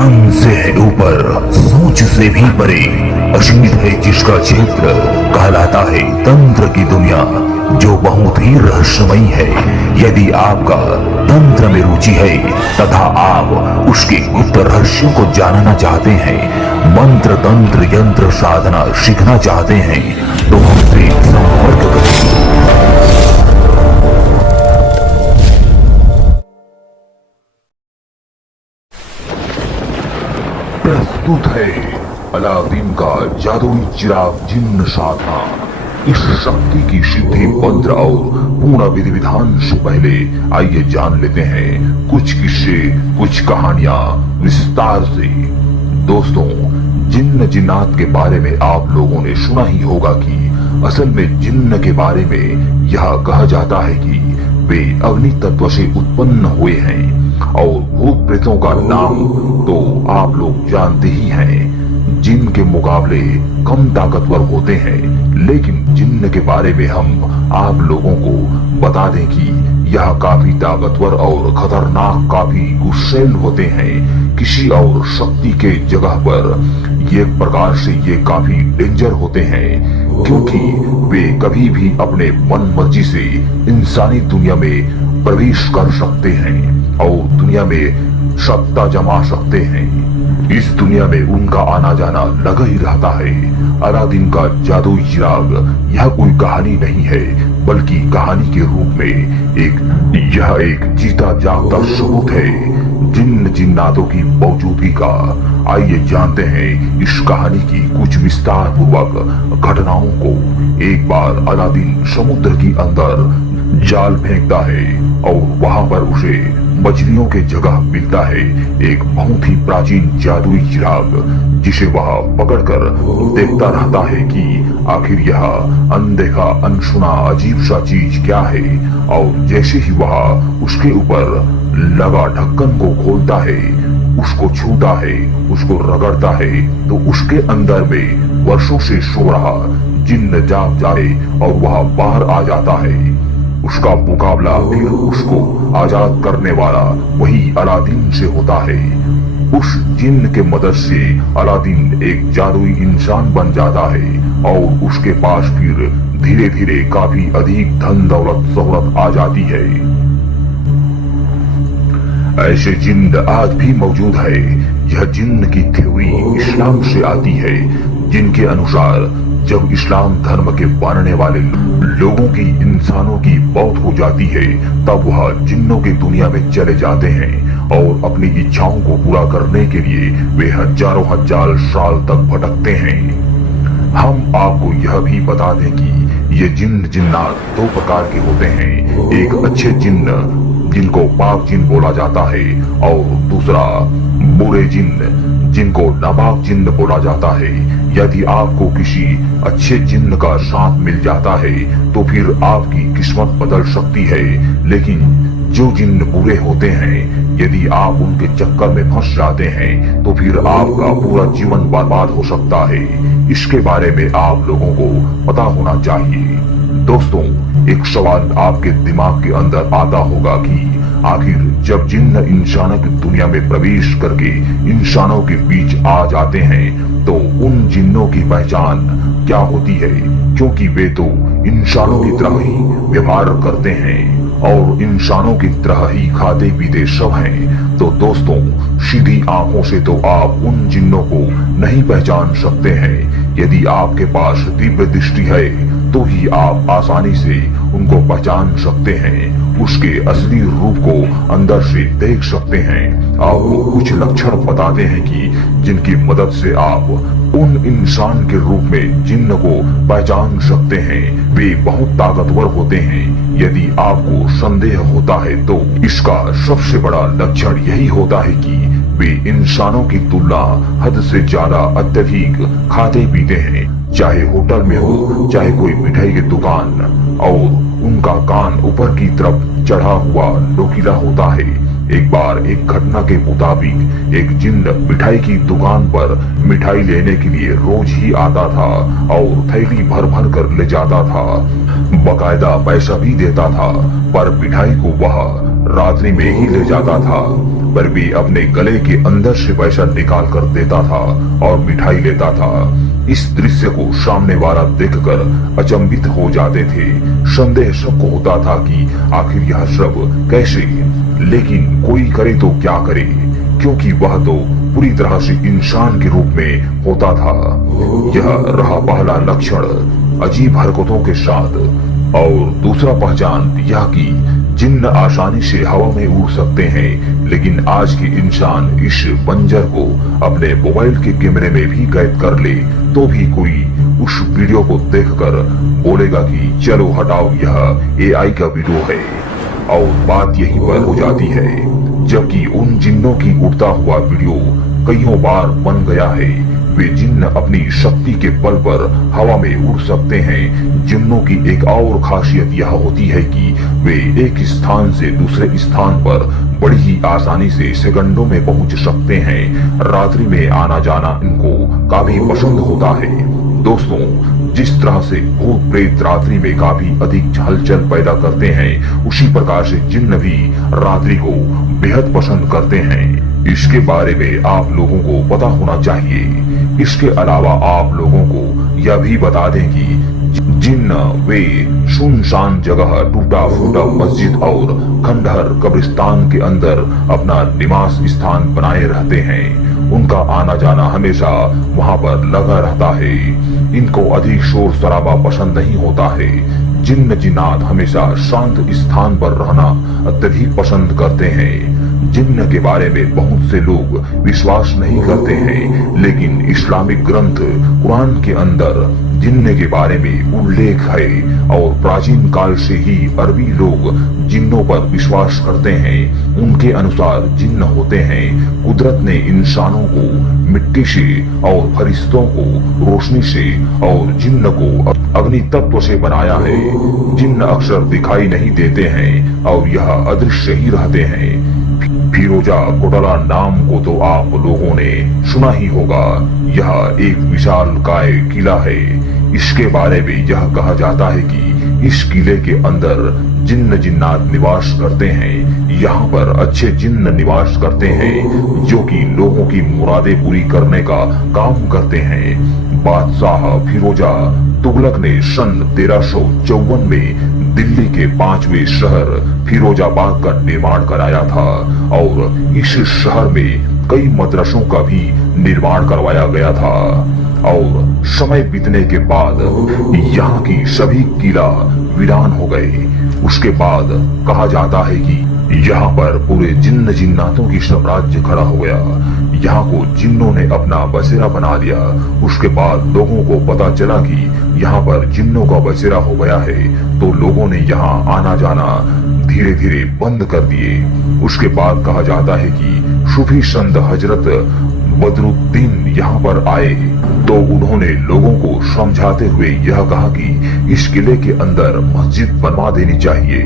ज्ञान से है ऊपर, सोच से भी परे, असीमित है जिसका क्षेत्र, कहलाता है तंत्र की दुनिया, जो बहुत ही रहस्यमयी है। यदि आपका तंत्र में रुचि है तथा आप उसके गुप्त रहस्यों को जानना चाहते हैं, मंत्र तंत्र यंत्र साधना सीखना चाहते हैं, तो हमसे संपर्क करें। प्रस्तुत है अलादीन का जादुई चिराग जिन्न साधना। इस शक्ति की सिद्धि मंत्र और पूर्ण विधि विधान से पहले आइए जान लेते हैं कुछ किस्से, कुछ कहानियां विस्तार से। दोस्तों, जिन्न जिन्नात के बारे में आप लोगों ने सुना ही होगा कि असल में जिन्न के बारे में यह कहा जाता है कि वे अग्नि तत्व से उत्पन्न हुए हैं और भूत प्रेतों का नाम तो आप लोग जानते ही हैं। जिन के मुकाबले कम ताकतवर होते हैं, लेकिन जिन्न के बारे में हम आप लोगों को बता दें कि यह काफी ताकतवर और खतरनाक, काफी गुस्सैल होते हैं। किसी और शक्ति के जगह पर एक प्रकार से ये काफी डेंजर होते हैं, क्योंकि वे कभी भी अपने मन मर्जी से इंसानी दुनिया में प्रवेश कर सकते हैं और दुनिया में सत्ता जमा सकते हैं। इस दुनिया में उनका आना जाना लगा ही रहता है। अलादीन का जादुई चिराग यह कोई कहानी नहीं है, बल्कि कहानी के रूप में यह एक जीता जागता सबूत है जिन्न जिन्नातों की मौजूदगी का। आइए जानते हैं इस कहानी की कुछ विस्तार पूर्वक घटनाओं को। एक बार अलादीन समुद्र की अंदर जाल फेंकता है और वहां पर उसे मछलियों के जगह मिलता है एक बहुत ही प्राचीन जादुई चिराग, जिसे वह पकड़कर देखता रहता है कि आखिर यह अनदेखा अनसुना अजीब सा चीज क्या है। और जैसे ही वह उसके ऊपर लगा ढक्कन को खोलता है, उसको छूता है, उसको रगड़ता है, तो उसके अंदर में वर्षों से सो रहा जिन्न जाग जाए और वह बाहर आ जाता है। उसका मुकाबला फिर उसको आजाद करने वाला वही अलादीन से होता है। उस जिन्न के मदद से अलादीन एक जादुई इंसान बन जाता है और उसके पास फिर धीरे धीरे काफी अधिक धन दौलत शोहरत आ जाती है। ऐसे जिन्न आज भी मौजूद है। यह जिन्न की थ्योरी इस्लाम से आती है, जिनके अनुसार जब इस्लाम धर्म के मानने वाले लोगों की इंसानों की मौत हो जाती है, तब वह जिन्नों की दुनिया में चले जाते हैं और अपनी इच्छाओं को पूरा करने के लिए वे हजारों हजार साल तक भटकते हैं। हम आपको यह भी बता दें कि ये जिन्न जिन्नात दो प्रकार के होते हैं। एक अच्छे जिन्न जिनको पाक जिन्न बोला जाता है, और दूसरा बुरे जिन्न जिनको नापाक जिन्न बोला जाता है। यदि आपको किसी अच्छे जिन्न का साथ मिल जाता है तो फिर आपकी किस्मत बदल सकती है, लेकिन जो जिन्न बुरे होते हैं, यदि आप उनके चक्कर में फंस जाते हैं तो फिर आपका पूरा जीवन बर्बाद हो सकता है। इसके बारे में आप लोगों को पता होना चाहिए। दोस्तों, एक सवाल आपके दिमाग के अंदर आता होगा कि आखिर जब जिन्न इंसानों की दुनिया में प्रवेश करके इंसानों के बीच आ जाते हैं तो उन जिन्नों की पहचान क्या होती है, क्योंकि वे तो इंसानों की तरह ही व्यवहार करते हैं और इंसानों की तरह ही खाते पीते सब हैं। तो दोस्तों, सीधी आंखों से तो आप उन जिन्नों को नहीं पहचान सकते हैं। यदि आपके पास दिव्य दृष्टि है तो ही आप आसानी से उनको पहचान सकते हैं, उसके असली रूप को अंदर से देख सकते हैं। आपको कुछ लक्षण बताते हैं कि जिनकी मदद से आप उन इंसान के रूप में जिन्न को पहचान सकते हैं। वे बहुत ताकतवर होते हैं। यदि आपको संदेह होता है तो इसका सबसे बड़ा लक्षण यही होता है कि वे इंसानों की तुलना हद से ज्यादा अत्यधिक खाते पीते हैं, चाहे होटल में हो चाहे कोई मिठाई की दुकान, और उनका कान ऊपर की तरफ चढ़ा हुआ नुकीला होता है। एक बार एक घटना के मुताबिक एक जिन्न मिठाई की दुकान पर मिठाई लेने के लिए रोज ही आता था और थैली भर भर कर ले जाता था, बकायदा पैसा भी देता था, पर मिठाई को वह रात्रि में ही ले जाता था पर वे अपने गले के अंदर से पैसा निकाल कर देता था और मिठाई लेता था। इस दृश्य को सामने वाला देखकर अचंभित हो जाते थे। संदेह सबको होता था कि आखिर यह सब कैसे, लेकिन कोई करे तो क्या करे, क्योंकि वह तो पूरी तरह से इंसान के रूप में होता था। यह रहा पहला लक्षण, अजीब हरकतों के साथ। और दूसरा पहचान यह कि जिन्न आसानी से हवा में उड़ सकते हैं, लेकिन आज के इंसान इस बंजर को अपने मोबाइल के कैमरे में भी कैद कर ले तो भी कोई उस वीडियो को देखकर बोलेगा कि चलो हटाओ, यह एआई का वीडियो है, और बात यहीं पर हो जाती है। जबकि उन जिन्नों की उड़ता हुआ वीडियो कईयों बार बन गया है। वे जिन्न अपनी शक्ति के बल पर हवा में उड़ सकते हैं। जिन्नों की एक और खासियत यह होती है कि वे एक स्थान से दूसरे स्थान पर बड़ी ही आसानी से सेकंडों में पहुंच सकते हैं। रात्रि में आना जाना इनको काफी पसंद होता है। दोस्तों, जिस तरह से भूत प्रेत रात्रि में काफी अधिक हलचल पैदा करते हैं, उसी प्रकार से जिन्न भी रात्रि को बेहद पसंद करते हैं। इसके बारे में आप लोगों को पता होना चाहिए। इसके अलावा आप लोगों को यह भी बता दें कि जिन्न वे सुनसान जगह, टूटा फूटा मस्जिद और खंडहर कब्रिस्तान के अंदर अपना निवास स्थान बनाए रहते हैं। उनका आना जाना हमेशा वहां पर लगा रहता है। इनको अधिक शोर शराबा पसंद नहीं होता है। जिन्न जिन्नात हमेशा शांत स्थान पर रहना अत्यधिक पसंद करते हैं। जिन्न के बारे में बहुत से लोग विश्वास नहीं करते हैं, लेकिन इस्लामिक ग्रंथ कुरान के अंदर जिन्न के बारे में उल्लेख है और प्राचीन काल से ही अरबी लोग जिन्नों पर विश्वास करते हैं। उनके अनुसार जिन्न होते हैं कुदरत ने इंसानों को मिट्टी से और फरिश्तों को रोशनी से और जिन्न को अग्नि तत्व से बनाया है। जिन्न अक्सर दिखाई नहीं देते हैं और यह अदृश्य ही रहते हैं। फिरोजा कोटला नाम को तो आप लोगों ने सुना ही होगा। यह एक विशाल काय किला है। इसके बारे में यह कहा जाता है कि इस किले के अंदर जिन्न जिन्नात निवास करते हैं। यहाँ पर अच्छे जिन्न निवास करते हैं जो कि लोगों की मुरादें पूरी करने का काम करते हैं। बादशाह फिरोजा तुगलक ने सन 1354 में दिल्ली के 5वें शहर फिरोजाबाद का निर्माण कराया था और इस शहर में कई मदरसों का भी निर्माण करवाया गया था। और समय बीतने के बाद यहाँ की सभी किला वीरान हो गए। उसके बाद कहा जाता है कि यहाँ पर पूरे जिन्न जिन्नातों की साम्राज्य खड़ा हो गया। यहाँ को जिन्नों ने अपना बसेरा बना लिया। उसके बाद लोगों को पता चला कि यहाँ पर जिन्नों का बसेरा हो गया है, तो लोगों ने यहाँ आना जाना धीरे धीरे बंद कर दिए। उसके बाद कहा जाता है कि सूफी संत हजरत बदरुद्दीन यहाँ पर आए तो उन्होंने लोगों को समझाते हुए यह कहा कि इस किले के अंदर मस्जिद बनवा देनी चाहिए।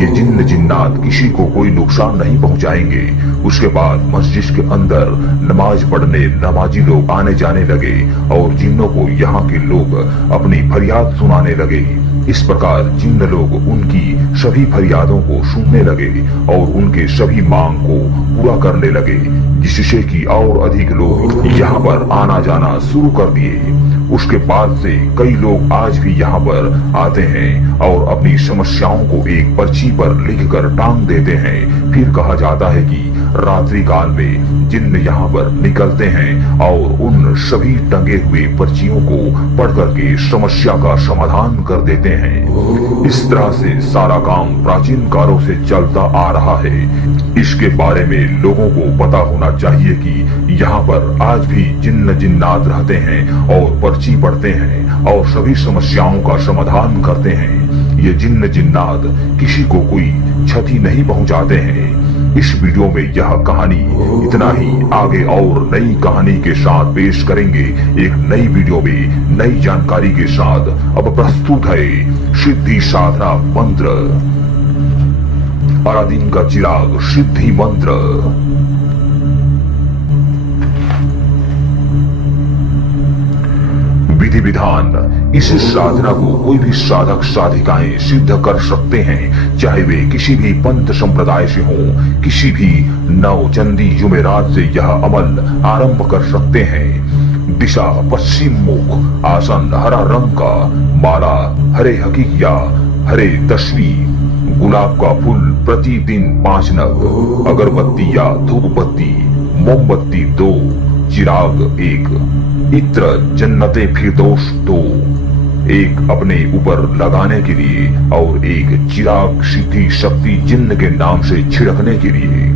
ये जिन्न जिन्नात किसी को कोई नुकसान नहीं पहुंचाएंगे। उसके बाद मस्जिद के अंदर नमाज पढ़ने नमाजी लोग आने जाने लगे और जिन्नों को यहाँ के लोग अपनी फरियाद सुनाने लगे। इस प्रकार जिन्न लोग उनकी सभी फरियादों को सुनने लगे और उनके सभी मांग को पूरा करने लगे, जिससे कि और अधिक लोग यहाँ पर आना जाना शुरू कर दिए। उसके बाद से कई लोग आज भी यहाँ पर आते हैं और अपनी समस्याओं को एक पर्ची पर लिखकर टांग देते हैं। फिर कहा जाता है कि रात्रि काल में जिन्न यहाँ पर निकलते हैं और उन सभी टंगे हुए पर्चियों को पढ़ करके समस्या का समाधान कर देते हैं। इस तरह से सारा काम प्राचीन कालों से चलता आ रहा है। इसके बारे में लोगों को पता होना चाहिए कि यहाँ पर आज भी जिन्न जिन्नात रहते हैं और पर्ची पढ़ते हैं और सभी समस्याओं का समाधान करते हैं। ये जिन्न जिन्नात किसी को कोई क्षति नहीं पहुंचाते हैं। इस वीडियो में यह कहानी इतना ही। आगे और नई कहानी के साथ पेश करेंगे एक नई वीडियो में नई जानकारी के साथ। अब प्रस्तुत है सिद्धि साधना मंत्र, अलादीन का चिराग सिद्धि मंत्र। विधि विधान इस साधना को कोई भी साधक साधिकाएं सिद्ध कर सकते हैं, चाहे वे किसी भी पंथ संप्रदाय से हों। किसी भी नव चंदी जुमेरात से यह अमल आरंभ कर सकते हैं। दिशा पश्चिम मुख, आसन हरा रंग का, माला हरे हकीकिया, हरे तस्वी, गुलाब का फूल प्रतिदिन 5 नग, अगरबत्ती या धूप बत्ती, मोमबत्ती 2, चिराग 1, इत्र जन्नते फिरदौस 2, एक अपने ऊपर लगाने के लिए और एक चिराग सिद्धि शक्ति जिन्न के नाम से छिड़कने के लिए,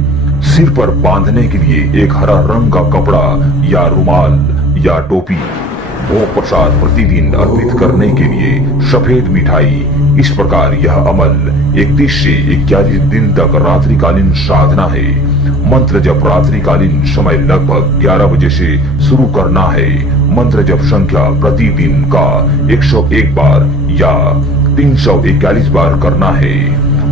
सिर पर बांधने के लिए एक हरा रंग का कपड़ा या रुमाल या टोपी, भोग प्रसाद प्रतिदिन अर्पित करने के लिए सफेद मिठाई। इस प्रकार यह अमल 31 से 41 दिन तक रात्रिकालीन साधना है। मंत्र जप रात्रिकालीन समय लगभग 11 बजे से शुरू करना है। मंत्र जप संख्या प्रतिदिन का 101 बार या 341 बार करना है।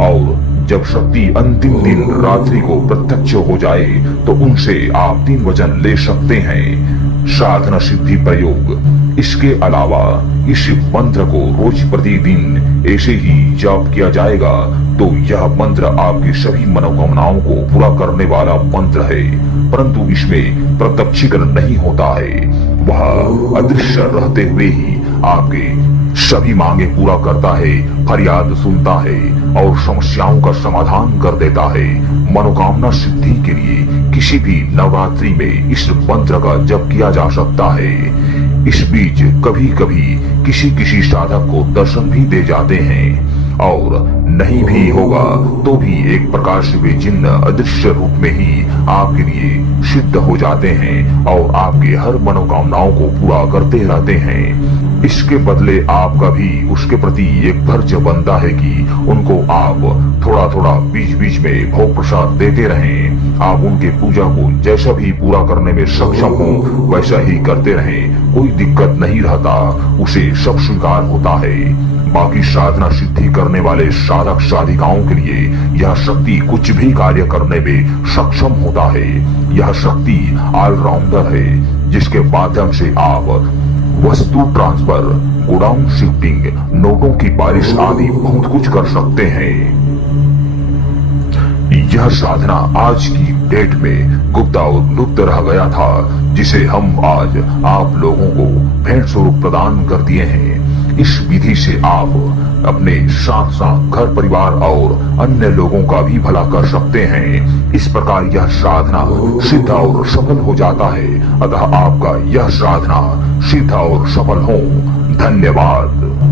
और जब शक्ति अंतिम दिन रात्रि को प्रत्यक्ष हो जाए तो उनसे आप 3 वचन ले सकते हैं। साधना सिद्धि प्रयोग। इसके अलावा इस मंत्र को रोज प्रतिदिन ऐसे ही जाप किया जाएगा तो यह मंत्र आपकी सभी मनोकामनाओं को पूरा करने वाला मंत्र है। परंतु इसमें प्रत्यक्षीकरण नहीं होता है, वह अदृश्य रहते हुए ही आपके सभी मांगे पूरा करता है, फरियाद सुनता है और समस्याओं का समाधान कर देता है। मनोकामना सिद्धि के लिए किसी भी नवरात्रि में इस मंत्र का जप किया जा सकता है। इस बीच कभी कभी किसी साधक को दर्शन भी दे जाते हैं, और नहीं भी होगा तो भी एक प्रकार से वे जिन्न अदृश्य रूप में ही आपके लिए सिद्ध हो जाते हैं और आपकी हर मनोकामनाओं को पूरा करते रहते हैं। इसके बदले आपका भी उसके प्रति एक फर्ज बनता है कि उनको आप थोड़ा थोड़ा बीच बीच में भोग प्रसाद देते रहें। आप उनके पूजा को जैसा भी पूरा करने में सक्षम हो वैसा ही करते रहें, कोई दिक्कत नहीं रहता, उसे सब स्वीकार होता है। बाकी साधना सिद्धि करने वाले साधक साधिकाओं के लिए यह शक्ति कुछ भी कार्य करने में सक्षम होता है। यह शक्ति ऑलराउंडर है जिसके माध्यम से आप वस्तु ट्रांसफर, गोडाउन शिफ्टिंग, नोटों की बारिश आदि बहुत कुछ कर सकते हैं। यह साधना आज की डेट में गुप्त और लुप्त रह गया था, जिसे हम आज आप लोगों को भेंट स्वरूप प्रदान कर दिए हैं। इस विधि से आप अपने साथ साथ घर परिवार और अन्य लोगों का भी भला कर सकते हैं। इस प्रकार यह साधना सिद्ध और सफल हो जाता है। अतः आपका यह साधना सिद्ध और सफल हो। धन्यवाद।